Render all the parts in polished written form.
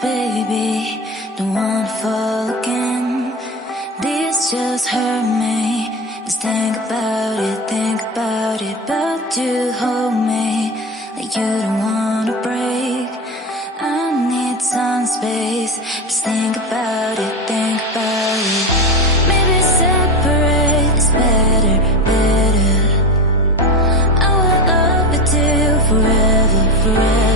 baby, don't wanna fall again. This just hurt me. Just think about it, but you hold me like you don't wanna break. I need some space. Just think about it, maybe separate is better, better. I will love you till forever, forever.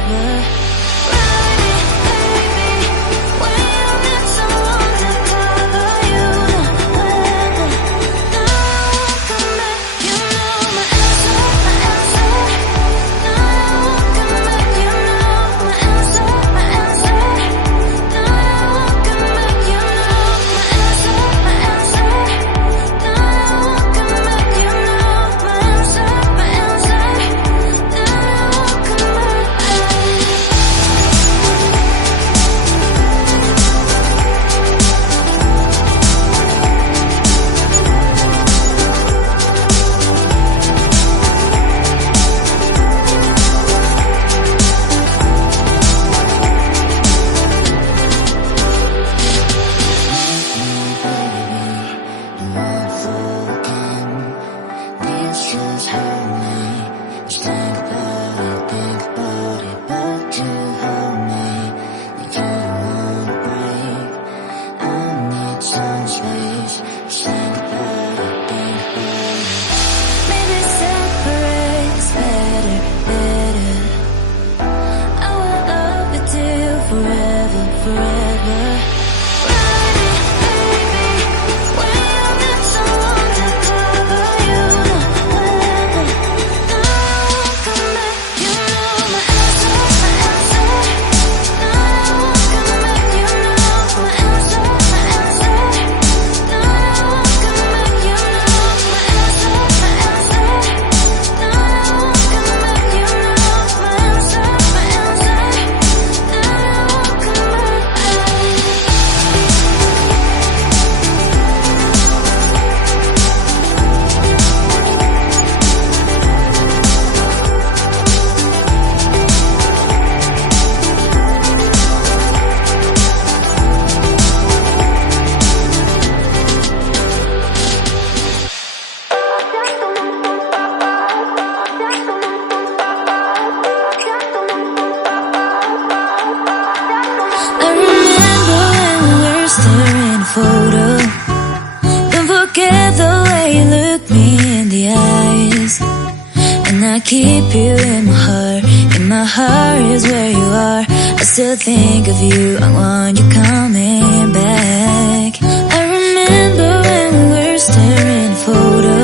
Keep you in my heart is where you are. I still think of you, I want you coming back. I remember when we were staring at a photo.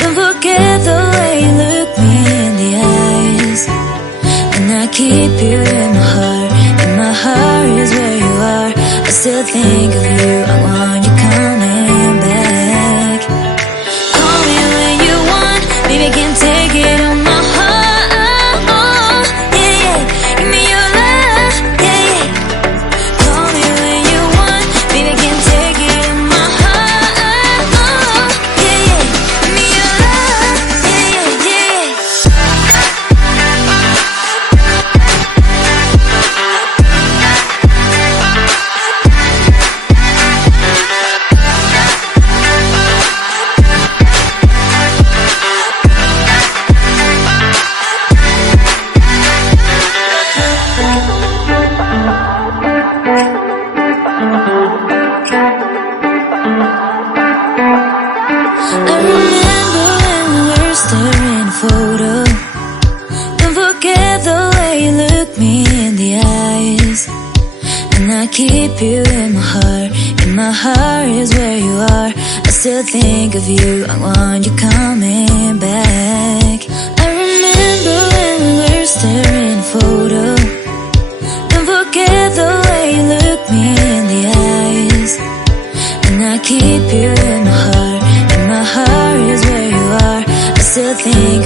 Don't forget the way you look me in the eyes. And I keep you in my heart is where you are. I still think of you, I want you coming back. Call me when you want, baby, I can't take it on my heart, yeah, yeah. Give me your love, yeah, yeah. Call me when you want, baby, I can't take it on my heart, yeah, yeah. Give me your love, yeah, yeah, yeah. I remember when we were staring at a photo. Don't forget the way you look me in the eyes. And I keep you in my heart is where you are. I still think of you, I want you coming back. I remember when we were staring at a photo. Don't forget the way you look me in the eyes. And I keep you in my heart is where you are. I still think